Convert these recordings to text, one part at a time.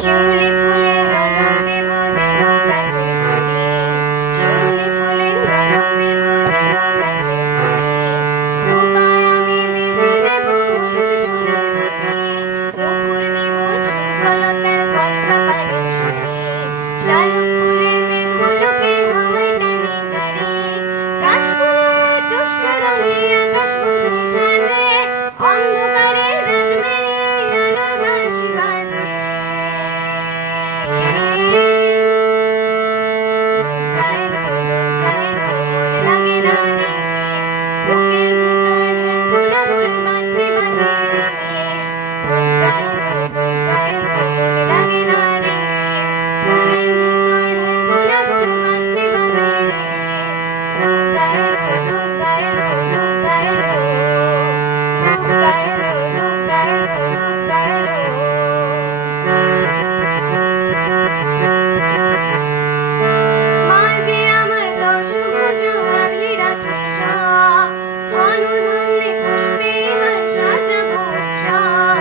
শিউলি ফুলের কলম দেব দেব গাছের চুড়ি, শিউলি ফুলের কলম দেব দেব গাছের চুড়ি, খোঁপায় আমি বেঁধে দেব হলুদ সোনার চুড়ি, নূপুর দেব ঝুমকলতার কলকাপাড়ের শাড়ি, শালুক ফুলের মেঘগুলোকে হাওয়ায় টানে গাড়ি, কাশফুলের তুষ্য রঙে আকাশ বুঝি সাজে, অন্ধকারে রাত বেরিয়ে আলোর বাঁশি বাজে। মন লাগে না রে, বুকের ভিতর ঢেকুনাগুড় বাজতে বাজে রে। মন লাগে না রে, বুকের ভিতর ঢেকুনাগুড় বাজতে বাজে রে। দুগ্গা এলো, দুগ্গা এলো, দুগ্গা এলো, দুগ্গা এলো, দুগ্গা এলো, দুগ্গা এলো। মাঝে আমার দশভুজ আগলে রাখে সব, ধনধান্যে পুষ্পে এবার সাজাবো উৎসব।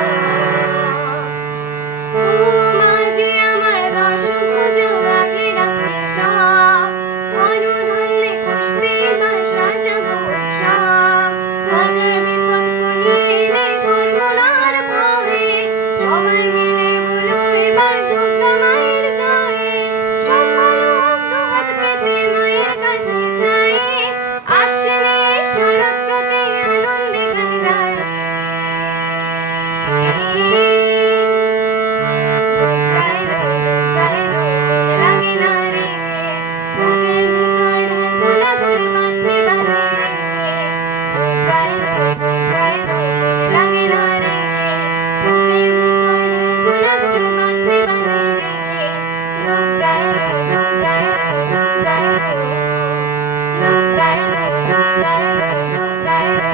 মাঝে আমার দশভুজ আগলে রাখে সব, ধনধান্যে পুষ্পে এবার সাজাবো উৎসব। হাজার বিপদ কুনিয়ে এলে করবো না আর ভয়, সবাই মিলে বলো এবার দুর্গা মায়ের জয়। সব ভালো হোক দুহাত পেতে মায়ের কাছে চাই, আসলে শরৎপ্রতে আনন্দে গান গাই। দুগ্গা এলো, দুগ্গা এলো, মন লাগে না রে, বুকের ভিতর ঢেকুনাগুড় বাজতে বাজে রে। দুগ্গা এলো, দুগ্গা এলো, মন লাগে না রে, বুকের ভিতর ঢেকুনাগুড় বাজতে বাজে রে। দুগ্গা এলো, দুগ্গা এলো, দুগ্গা এলো, দুগ্গা এলো, দুগ্গা এলো, দুগ্গা এলো।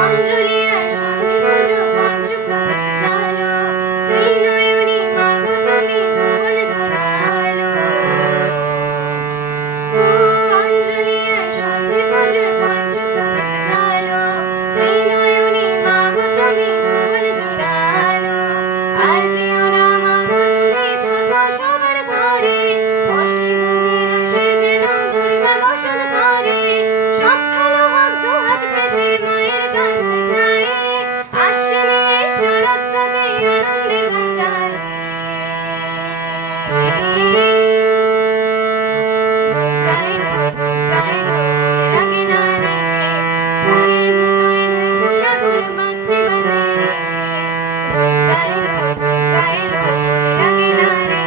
অঞ্জলি আর সন্ধি পুজো পঞ্চপ্রদীপ জ্বালো, ত্রিনয়নী মাগো তুমি ভুবন জোড়ালো। অঞ্জলি আর সন্ধি পুজো পঞ্চপ্রদীপ জ্বালো, ত্রিনয়নী মাগো তুমি ভুবন জোড়ালো। আর যেও না মাগো তুমি থাকো সবার ঘরে, বসে ঘুমের আসে যেন দুর্গা বসন করে। সব ভালো হোক দুহাত পেতে মায়ের কাছে যাই, আসলে শরৎপ্রতে আনন্দের গান গাই। দুগ্গা এলো, দুগ্গা এলো, মন লাগে না রে, বুকের ভিতর ঢেকুনাগুড় বাজতে বাজে রে। দুগ্গা এলো, দুগ্গা এলো, মন লাগে না রে,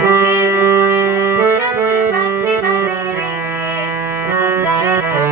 বুকের ভিতর ঢেকুনাগুড় বাজতে বাজে রে। দুগ্গা এলো।